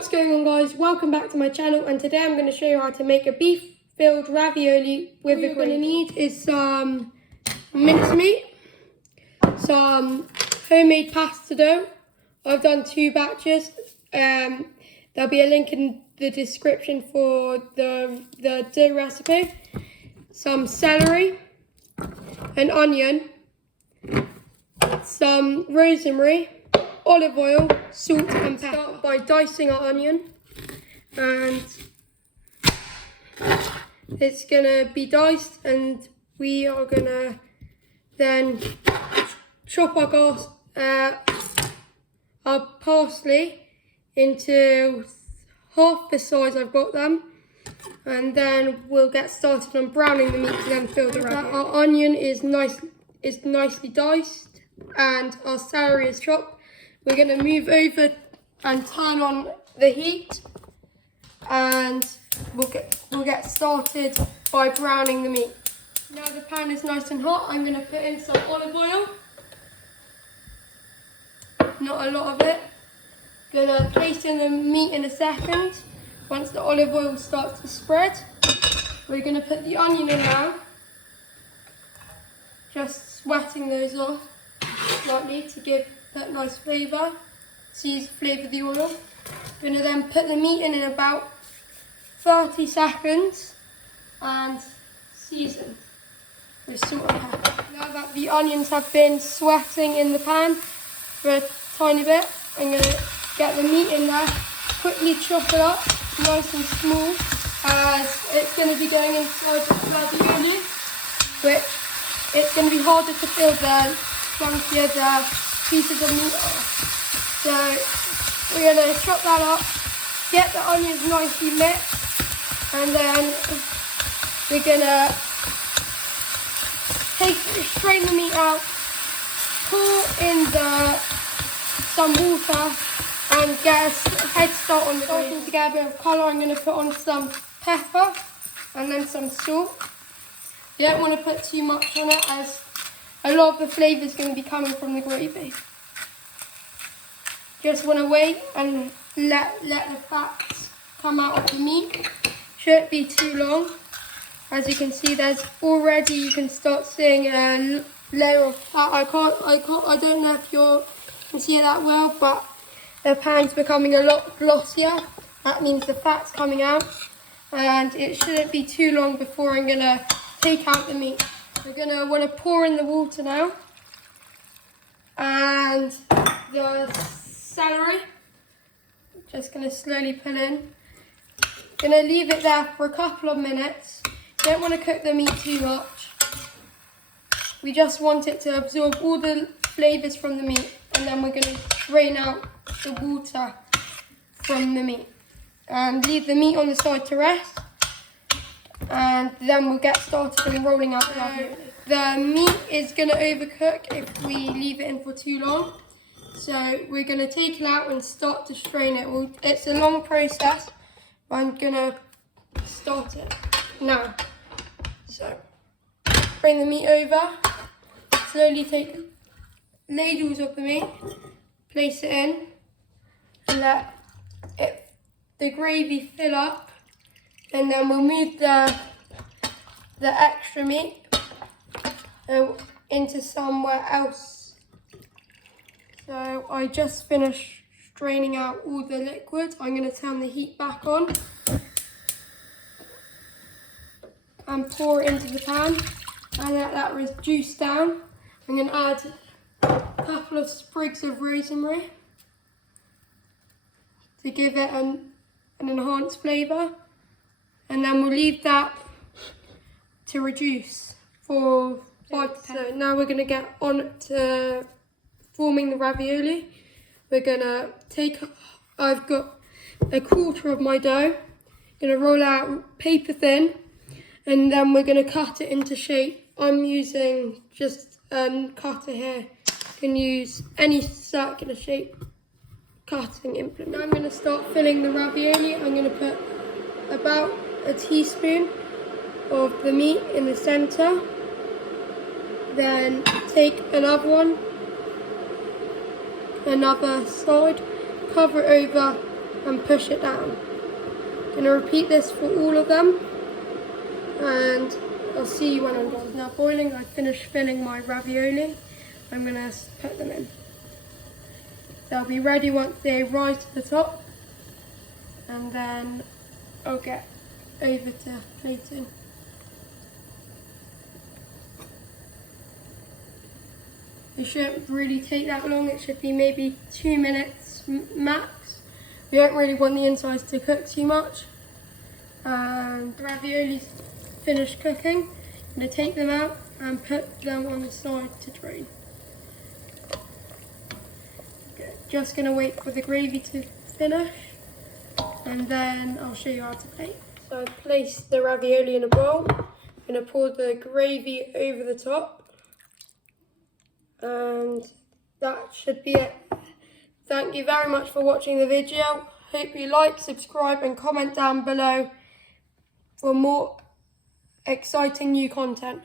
What's going on, guys? Welcome back to my channel, and today I'm going to show you how to make a beef filled ravioli with a gravy. What you're going to need is some mincemeat, some homemade pasta dough. I've done 2 batches. There'll be a link in the description for the dough recipe. Some celery, an onion, some rosemary, olive oil, salt and pepper. Start by dicing our onion, and it's gonna be diced, and we are gonna then chop our parsley into half the size I've got them, and then we'll get started on browning the meat to then fill the ravioli. Our onion is nicely diced and our celery is chopped. We're going to move over and turn on the heat, and we'll get started by browning the meat. Now the pan is nice and hot, I'm going to put in some olive oil. Not a lot of it. Going to place in the meat in a second. Once the olive oil starts to spread, we're going to put the onion in now. Just sweating those off slightly to give that nice flavour. Flavour the oil. We're going to then put the meat in about 30 seconds and season with salt and pepper. Now that the onions have been sweating in the pan for a tiny bit, I'm going to get the meat in there, quickly chop it up nice and small, as it's going to be going inside the ravioli, which it's going to be harder to fill the chunkier the pieces of meat are. So we're going to chop that up, get the onions nicely mixed, and then we're going to strain the meat out, pour in some water, and get a head start on the gravy. To get a bit of colour, I'm going to put on some pepper and then some salt. You don't want to put too much on it, as a lot of the flavour is going to be coming from the gravy. Just want to wait and let the fats come out of the meat. Shouldn't be too long. As you can see, you can start seeing a layer of fat. I don't know if you can see it that well, but the pan's becoming a lot glossier. That means the fat's coming out, and it shouldn't be too long before I'm going to take out the meat. We're going to want to pour in the water now, and the celery, just going to slowly pull in. Going to leave it there for a couple of minutes. Don't want to cook the meat too much. We just want it to absorb all the flavours from the meat, and then we're going to drain out the water from the meat and leave the meat on the side to rest, and then we'll get started on rolling out the ravioli. The meat is going to overcook if we leave it in for too long, so we're going to take it out and start to strain it. It's a long process, but I'm going to start it now. So bring the meat over, slowly take ladles of the meat, place it in, and let the gravy fill up, and then we'll move the extra meat into somewhere else. So I just finished straining out all the liquid. I'm going to turn the heat back on and pour it into the pan and let that reduce down. I'm going to add a couple of sprigs of rosemary to give it an enhanced flavour, and then we'll leave that to reduce for 5 to 10. So now we're going to get on to forming the ravioli. We're going to I've got a quarter of my dough, going to roll out paper thin, and then we're going to cut it into shape. I'm using just a cutter here. You can use any circular shape cutting implement. Now I'm going to start filling the ravioli. I'm going to put about a teaspoon of the meat in the centre, then take another one, another side, cover it over and push it down. I'm going to repeat this for all of them, and I'll see you when I'm done. It's now boiling. I finished filling my ravioli. I'm going to put them in. They'll be ready once they rise to the top, and then I'll get over to plating. It shouldn't really take that long. It should be maybe 2 minutes max. We don't really want the insides to cook too much. And the raviolis finished cooking. I'm going to take them out and put them on the side to drain. Okay, just going to wait for the gravy to finish, and then I'll show you how to plate. So I've placed the ravioli in a bowl. I'm going to pour the gravy over the top. And that should be it. Thank you very much for watching the video. Hope you like, subscribe and comment down below for more exciting new content.